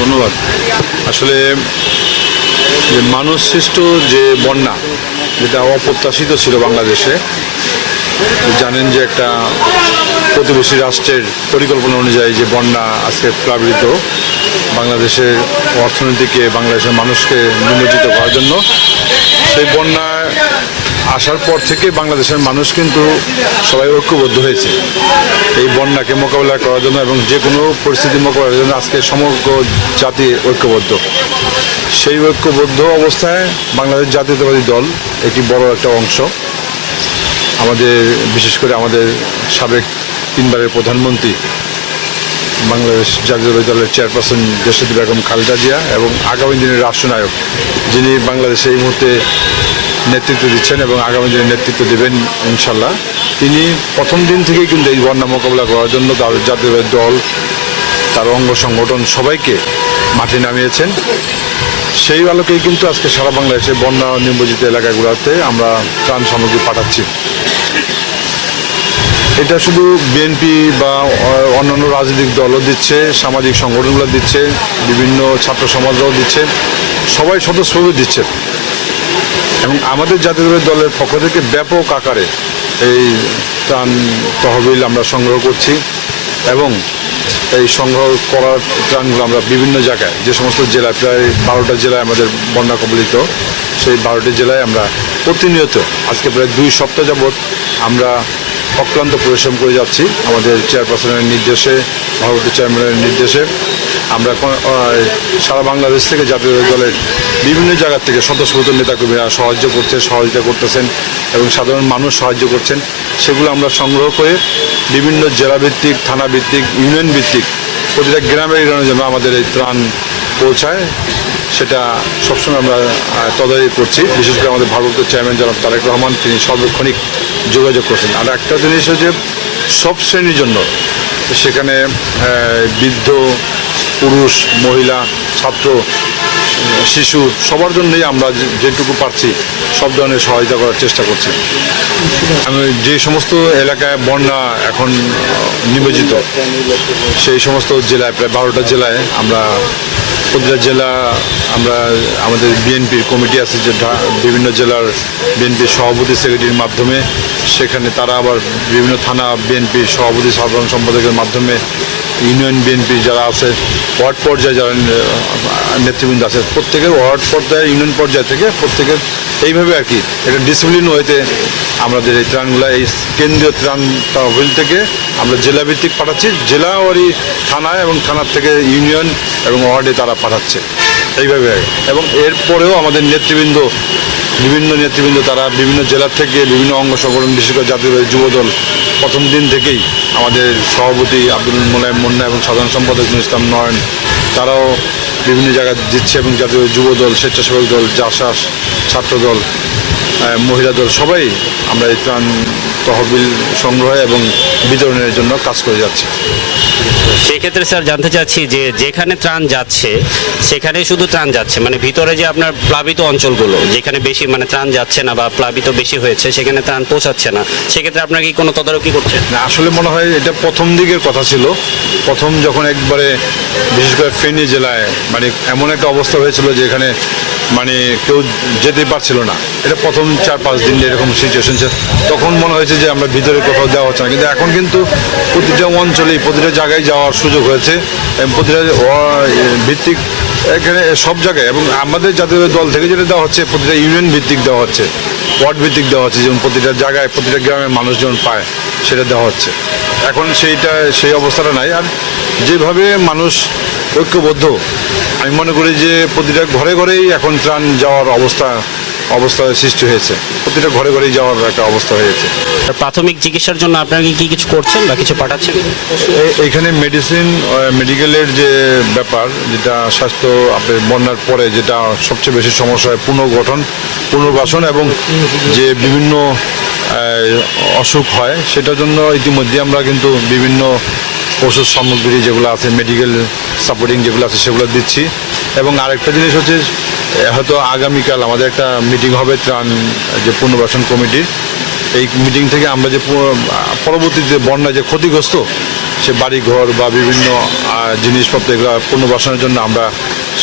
ধন্যবাদ। আসলে যে মানুষ সৃষ্ট যে বন্যা, যেটা অপ্রত্যাশিত ছিল বাংলাদেশে জানেন যে একটা প্রতিবেশী রাষ্ট্রের পরিকল্পনা অনুযায়ী যে বন্যা আজকে প্লাবিত, বাংলাদেশের অর্থনীতিকে, বাংলাদেশের মানুষকে নিমজ্জিত করার জন্য, সেই বন্যা আসার পর থেকে বাংলাদেশের মানুষ কিন্তু সবাই ঐক্যবদ্ধ হয়েছে। এই বন্যাকে মোকাবিলা করার জন্য এবং যে কোনো পরিস্থিতি মোকাবিলার জন্য আজকে সমগ্র জাতি ঐক্যবদ্ধ। সেই ঐক্যবদ্ধ অবস্থায় বাংলাদেশ জাতীয়তাবাদী দল একটি বড় একটা অংশ। আমাদের, বিশেষ করে আমাদের সাবেক তিনবারের প্রধানমন্ত্রী বাংলাদেশ জাতীয়তাবাদী দলের চেয়ারপারসন দেশাদি বেগম খালেদা জিয়া এবং আগামী দিনের রাষ্ট্রনায়ক যিনি বাংলাদেশে এই মুহূর্তে নেতৃত্ব দিচ্ছেন এবং আগামী দিনে নেতৃত্ব দেবেন ইনশাল্লাহ। তিনি প্রথম দিন থেকেই কিন্তু এই বন্যা মোকাবিলা করার জন্য তার জাতীয়তাবাদী দল, তার অঙ্গ সংগঠন সবাইকে মাঠে নামিয়েছেন। সেই আলোকেই কিন্তু আজকে সারা বাংলাদেশে বন্যা নিম্বজিত এলাকাগুলোতে আমরা ত্রাণ সামগ্রী পাঠাচ্ছি। এটা শুধু বিএনপি বা অন্যান্য রাজনৈতিক দলও দিচ্ছে, সামাজিক সংগঠনগুলো দিচ্ছে, বিভিন্ন ছাত্র সমাজরাও দিচ্ছে, সবাই স্বতঃস্ফূর্ত দিচ্ছে। এবং আমাদের জাতীয় দলের পক্ষ থেকে ব্যাপক আকারে এই ত্রাণ তহবিল আমরা সংগ্রহ করছি এবং এই সংগ্রহ করার ত্রাণগুলো আমরা বিভিন্ন জায়গায়, যে সমস্ত জেলায়, প্রায় বারোটা জেলায় আমাদের বন্যা কবলিত, সেই বারোটি জেলায় আমরা প্রতিনিয়ত, আজকে প্রায় দুই সপ্তাহ যাবৎ আমরা অক্লান্ত পরিশ্রম করে যাচ্ছি। আমাদের চেয়ারপারসনের নির্দেশে, ভারতীয় চেয়ারম্যানের নির্দেশে আমরা সারা বাংলাদেশ থেকে জাতীয় দলের বিভিন্ন জায়গা থেকে স্বতঃস্ফূর্ত নেতাকর্মীরা সাহায্য করছে, সহযোগিতা করতেছেন এবং সাধারণ মানুষ সাহায্য করছেন। সেগুলো আমরা সংগ্রহ করে বিভিন্ন জেলা ভিত্তিক থানা ভিত্তিক ইউনিয়ন ভিত্তিক প্রতিটা গ্রামে গ্রামে যেন আমাদের এই ত্রাণ পৌঁছায় সেটা সবসময় আমরা আহ, তদারকি করছি। বিশেষ করে আমাদের ভারপ্রাপ্ত চেয়ারম্যান জনাব তারেক রহমান তিনি সর্বক্ষণিক যোগাযোগ করছেন। আর একটা জিনিস হচ্ছে সব শ্রেণির জন্য সেখানে বৃদ্ধ পুরুষ মহিলা ছাত্র শিশু সবার জন্যই আমরা যেটুকু পারছি সব ধরনের সহায়তা করার চেষ্টা করছি। আমি যে সমস্ত এলাকায় বন্যা এখন নিমজ্জিত সেই সমস্ত জেলায় প্রায় বারোটা জেলায় আমরা প্রতিটা জেলা আমরা, আমাদের বিএনপির কমিটি আছে যে বিভিন্ন জেলার বিএনপির সভাপতি সেক্রেটারির মাধ্যমে সেখানে তারা আবার বিভিন্ন থানা বিএনপির সভাপতি, সাধারণ সম্পাদকের মাধ্যমে ইউনিয়ন বিএনপি যারা আছে, ওয়ার্ড পর্যায়ে যারা নেতৃবৃন্দ আছে, প্রত্যেকের ওয়ার্ড পর্যায়ে, ইউনিয়ন পর্যায় থেকে প্রত্যেকের এইভাবে আর কি, একটা ডিসিপ্লিন হইতে আমাদের এই ত্রাণগুলো, এই কেন্দ্রীয় ত্রাণ তহবিল থেকে আমরা জেলাভিত্তিক পাঠাচ্ছি। জেলা ওয়ারি থানায় এবং থানার থেকে ইউনিয়ন এবং ওয়ার্ডে তারা পাঠাচ্ছে। এইভাবে এবং এরপরেও আমাদের নেতৃবৃন্দ, বিভিন্ন নেতৃবৃন্দ, তারা বিভিন্ন জেলার থেকে বিভিন্ন অঙ্গ সংগঠন, বিশেষ করে জাতীয় যুবদল, প্রথম দিন থেকেই আমাদের সভাপতি আব্দুল মোলায়েম মুন্না এবং সাধারণ সম্পাদক ইসলাম নয়ন, তারাও বিভিন্ন জায়গায় দিচ্ছে এবং জাতীয় যুবদল, স্বেচ্ছাসেবক দল, জাসাস ছাত্রদল মহিলা দল, সবাই আমরা এই ত্রাণ তহবিল সংগ্রহ এবং বিতরণের জন্য কাজ করে যাচ্ছে। সেই ক্ষেত্রে স্যার জানতে চাচ্ছি যে যেখানে ত্রাণ যাচ্ছে সেখানে শুধু ত্রাণ যাচ্ছে? মানে ভিতরে যে আপনার প্লাবিত অঞ্চলগুলো যেখানে বেশি মানে ত্রাণ যাচ্ছে না বা প্লাবিত বেশি হয়েছে সেখানে ত্রাণ পৌঁছাচ্ছে না সেক্ষেত্রে আপনার কি কোনো তদারকি করছেন? না, আসলে মনে হয় এটা প্রথম দিকের কথা ছিল। প্রথম যখন একবারে বিশেষ করে ফেনী জেলায় মানে এমন একটা অবস্থা হয়েছিল যে এখানে মানে কেউ যেতে পারছিল না। এটা প্রথম চার পাঁচ দিন এরকম সিচুয়েশন ছিল তখন মনে হয়েছে যে আমরা ভিতরে কোথাও দেওয়া হচ্ছে না। কিন্তু এখন কিন্তু প্রতিটা অঞ্চলেই প্রতিটা জায়গায় যাওয়ার সুযোগ হয়েছে প্রতিটা ভিত্তিক, এখানে সব জায়গায় এবং আমাদের জাতীয় দল থেকে যেটা দেওয়া হচ্ছে, প্রতিটা ইউনিয়ন ভিত্তিক দেওয়া হচ্ছে, ওয়ার্ড ভিত্তিক দেওয়া হচ্ছে, যেমন প্রতিটা জায়গায়, প্রতিটা গ্রামের মানুষজন পায়, সেটা দেওয়া হচ্ছে। এখন সেইটা, সেই অবস্থাটা নাই। আর যেভাবে মানুষ ঐক্যবদ্ধ, আমি মনে করি যে প্রতিটা ঘরে ঘরেই এখন ত্রাণ যাওয়ার অবস্থা অবস্থা সৃষ্টি হয়েছে। প্রতিটা ঘরে ঘরেই যাওয়ার একটা অবস্থা হয়েছে। প্রাথমিক চিকিৎসার জন্য আপনারা কি কিছু করছেন বা কিছু পাঠাচ্ছেন? এ- এইখানে মেডিসিন মেডিকেলের যে ব্যাপার যেটা স্বাস্থ্য আপনার বন্যার পরে যেটা সবচেয়ে বেশি সমস্যা হয় পুনর্গঠন পুনর্বাসন এবং যে বিভিন্ন অসুখ হয় সেটার জন্য ইতিমধ্যে আমরা কিন্তু বিভিন্ন ওষুধ সামগ্রী যেগুলো আছে মেডিকেল সাপোর্টিং যেগুলো আছে সেগুলো দিচ্ছি। এবং আরেকটা জিনিস হচ্ছে হয়তো আগামীকাল আমাদের একটা মিটিং হবে ত্রাণ, যে পুনর্বাসন কমিটির এই মিটিং থেকে আমরা যে পরবর্তী পরবর্তীতে বন্যায় যে ক্ষতিগ্রস্ত, সে বাড়ি ঘর বা বিভিন্ন জিনিসপত্র এগুলো পুনর্বাসনের জন্য আমরা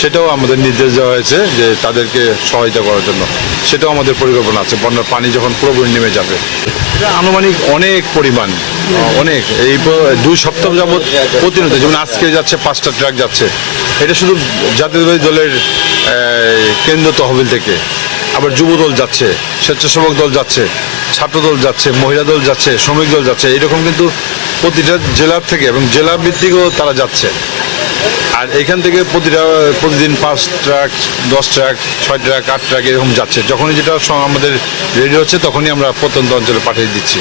সেটাও আমাদের নির্দেশ দেওয়া হয়েছে যে তাদেরকে সহায়তা করার জন্য। সেটাও আমাদের পরিকল্পনা আছে। বন্যার পানি যখন পুরোপুরি নেমে যাবে। আনুমানিক অনেক পরিমাণ অনেক। এই দুই সপ্তাহ যাবৎ প্রতিনিয়ত, যেমন আজকে যাচ্ছে, পাঁচটা ট্রাক যাচ্ছে। এটা শুধু জাতীয়তাবাদী দলের কেন্দ্র তহবিল থেকে। আবার যুব দল যাচ্ছে, স্বেচ্ছাসেবক দল যাচ্ছে, ছাত্র দল যাচ্ছে, মহিলা দল যাচ্ছে, শ্রমিক দল যাচ্ছে। এরকম কিন্তু প্রতিটা জেলার থেকে এবং জেলা ভিত্তিকও তারা যাচ্ছে। আর এখান থেকে প্রতিটা, প্রতিদিন পাঁচ ট্রাক, দশ ট্রাক, ছয় ট্রাক, আট ট্রাক এরকম যাচ্ছে। যখনই যেটা আমাদের রেডি হচ্ছে, তখনই আমরা প্রত্যন্ত অঞ্চলে পাঠিয়ে দিচ্ছি।